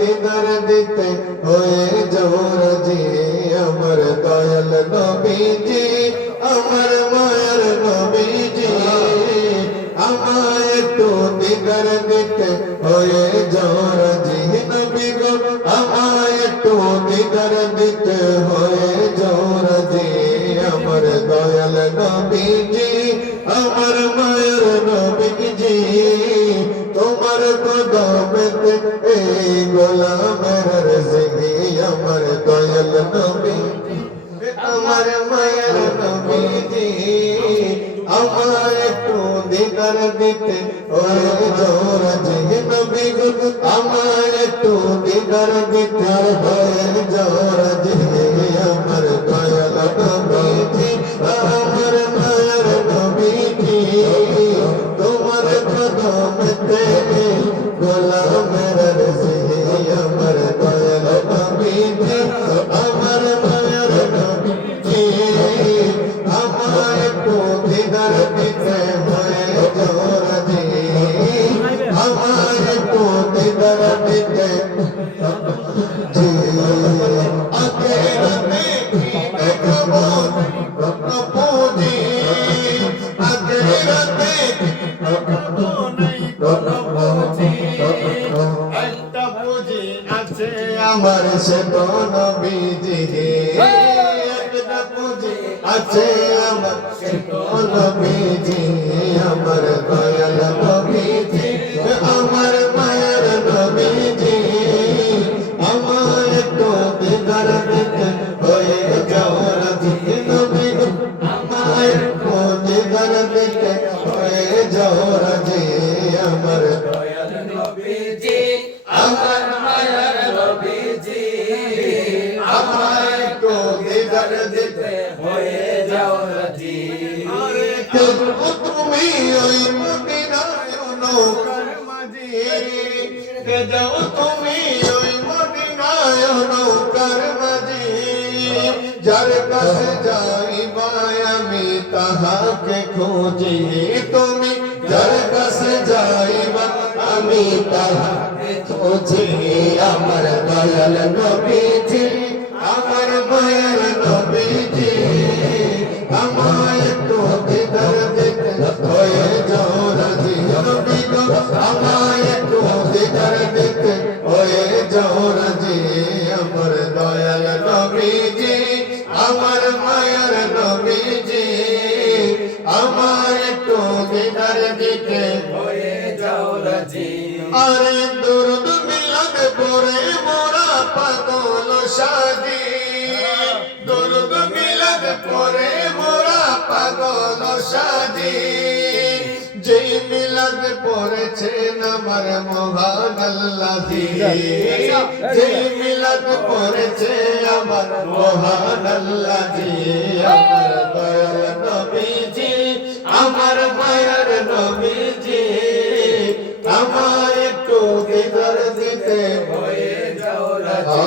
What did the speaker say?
দিদার দিতে হয়ে যাও রাজি আমার দয়াল নবীজি আমার মায়ের নবীজি আমায় একটু দিদার দিতে হয়ে যাও রাজি নবী গো আমায় একটু দিদার দিতে হয়ে যাও রাজি আমার দয়াল নবীজি আমার মায়ের নবীজি তোমার কদমেতে এই গোলামের রিজিকি আমার দয়াল নবীজি আমার মায়ের নবীজি আমার একটু দিদার দিতে হয়ে যাও রাজি নবী গো আমার একটু দিদার দিতে হয়ে যাও রাজি আমার দয়াল নবীজি আমার মায়ের নবীজি তোমার কদমেতে গোলামের রিজিকি আমার দয়াল নবীজি আমার মায়ের নবীজি আমায় একটু দিদার দিতে হয়ে যাও রাজি আমায় একটু দিদার দিতে জি আখেরাতে দেখবো পুঁজি আখেরাতে একটা পুঁজি আছে আমার সে তো নবীজি একটা পুঁজি আছে আমার সে তো নবীজি আমার দয়াল নবীজি আমার মায়ের নবীজি আমার একটু দিদার দিতে হয়ে যাও রাজি নবী আমার একটু দিদার দিতে হয়ে যাও রাজি আমার দয়াল নবীজি আমার মায়ের নবীজি আমার একটু দিদার দিতে হয়ে যাও রাজি আরে তুমি ওই মদিনায় নৌকার মাঝি কে যাও তুমি ওই মদিনায় নৌকার মাঝি যার কাছে যাইবা আমি তাহাকে খুঁজি তুমি যার কাছে যাইবা আমি তাহাকে খুঁজি আমার দয়াল নবীজি আমার মায়ের নবীজি আমায় একটু দিদার দিতে হয়ে যাও রাজি নবী গো আমায় একটু দিদার দিতে হয়ে যাও রাজি আমার দয়াল নবীজি আমার মায়ের নবীজি আমায় একটু দিদার দিতে হয়ে যাও রাজি আরে দুরুদ মিলাদ পড়ে মোরা পাগল সাজি দুরুদ মিলাদ পড়ে মোরা পাগল সাজি যেই মিলাদ পড়েছেন আমার মহান আল্লাহ যেই মিলাদ পড়েছে আমার মহান আল্লাহ আমার দয়াল নবীজি আমার মায়ের নবীজি আমায় একটু দিদার দিতে হয়ে যাও রাজি